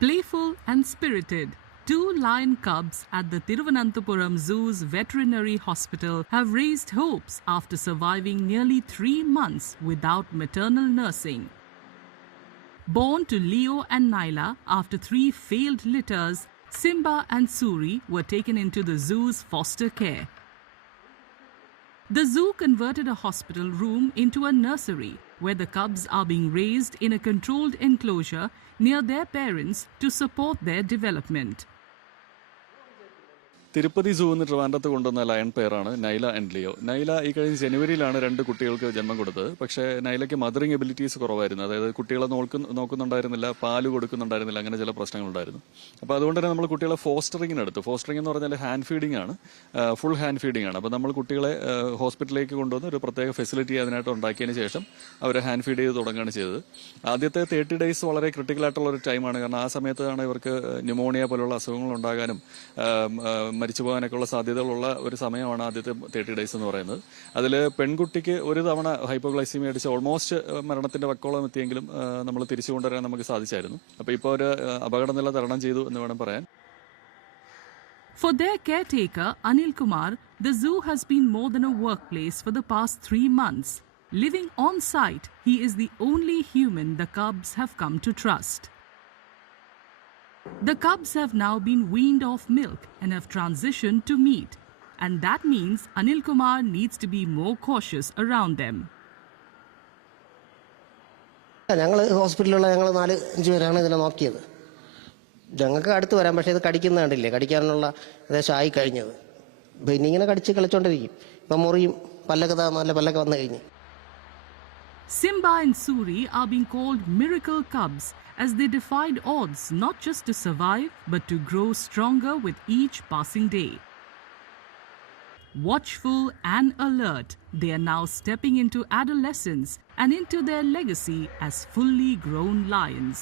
Playful and spirited, two lion cubs at the Thiruvananthapuram Zoo's veterinary hospital have raised hopes after surviving nearly 3 months without maternal nursing. Born to Leo and Naila after 3 failed litters, Simba and Suri were taken into the zoo's foster care. The zoo converted a hospital room into a nursery where the cubs are being raised in a controlled enclosure near their parents to support their development. Tirupati സൂ എന്ന് ട്രിവാൻഡ്രത്ത് കൊണ്ടുവന്ന lion പെയറാണ് Naila and Leo. Naila ഈ കഴിഞ്ഞ ജനുവരിയിലാണ് 2 കുട്ടികൾക്ക് ജന്മം കൊടുത്തത്. പക്ഷേ നൈലയ്ക്ക് മദറിങ് എബിലിറ്റീസ് കുറവായിരുന്നു. അതായത് കുട്ടികളെ നോക്കുന്നുണ്ടായിരുന്നില്ല, പാല് കൊടുക്കുന്നുണ്ടായിരുന്നില്ല, അങ്ങനെ ചില പ്രശ്നങ്ങളുണ്ടായിരുന്നു. അപ്പോൾ അതുകൊണ്ട് തന്നെ നമ്മൾ കുട്ടികളെ ഫോസ്റ്ററിങ്ങിന് എടുത്തു. ഫോസ്റ്ററിംഗ് എന്ന് പറഞ്ഞാൽ ഹാൻഡ് ഫീഡിംഗ് ആണ്, ഫുൾ ഹാൻഡ് ഫീഡിംഗ് ആണ്. അപ്പോൾ നമ്മൾ കുട്ടികളെ ഹോസ്പിറ്റലിലേക്ക് കൊണ്ടുവന്ന് ഒരു പ്രത്യേക ഫെസിലിറ്റി അതിനായിട്ട് ഉണ്ടാക്കിയതിന് ശേഷം അവരെ ഹാൻഡ് ഫീഡ് ചെയ്ത് തുടങ്ങുകയാണ് ചെയ്തത്. ആദ്യത്തെ 30 ഡേയ്സ് വളരെ ക്രിട്ടിക്കലായിട്ടുള്ള ഒരു ടൈമാണ്. കാരണം ആ സമയത്താണ് ഇവർക്ക് ന്യൂമോണിയ പോലുള്ള അസുഖങ്ങൾ ഉണ്ടാകാനും മരിച്ചു പോകാനൊക്കെയുള്ള സാധ്യതകളുള്ള ഒരു സമയമാണ് ആദ്യത്തെ 30 ഡേയ്സ് എന്ന് പറയുന്നത്. അതിൽ പെൺകുട്ടിക്ക് ഒരു തവണ ഹൈപ്പോഗ്ലൈസീമിയ അടിച്ച് ഓൾമോസ്റ്റ് മരണത്തിന്റെ വക്കോളം എത്തിയെങ്കിലും നമ്മൾ തിരിച്ചു കൊണ്ടുവരാൻ നമുക്ക് സാധിച്ചായിരുന്നു. അപ്പോൾ ഇപ്പോൾ ഒരു അപകടനില തരണം ചെയ്തു എന്ന് വേണം പറയാൻ. For their caretaker, Anil Kumar, the zoo has been more than a workplace for the past 3 months. Living on site, he is the only human the cubs have come to trust. The cubs have now been weaned off milk and have transitioned to meat. And that means Anil Kumar needs to be more cautious around them. ഞങ്ങൾ ഹോസ്പിറ്റലിലുള്ള 4-5 പേരാണ് ഇതിനെ നോക്കിയത്. ഞങ്ങൾക്ക് അടുത്ത് വരാം, പക്ഷേ ഇത് കടിക്കുന്ന കണ്ടില്ലേ, കടിക്കാനുള്ള ഏകദേശം ആയി കഴിഞ്ഞത്. പിന്നെ ഇങ്ങനെ കടിച്ച് കളിച്ചോണ്ടിരിക്കും. ഇപ്പം മുറിയും നല്ല പല്ലൊക്കെ വന്നു കഴിഞ്ഞു. Simba and Suri are being called miracle cubs as they defied odds not just to survive but to grow stronger with each passing day. Watchful and alert, they are now stepping into adolescence and into their legacy as fully grown lions.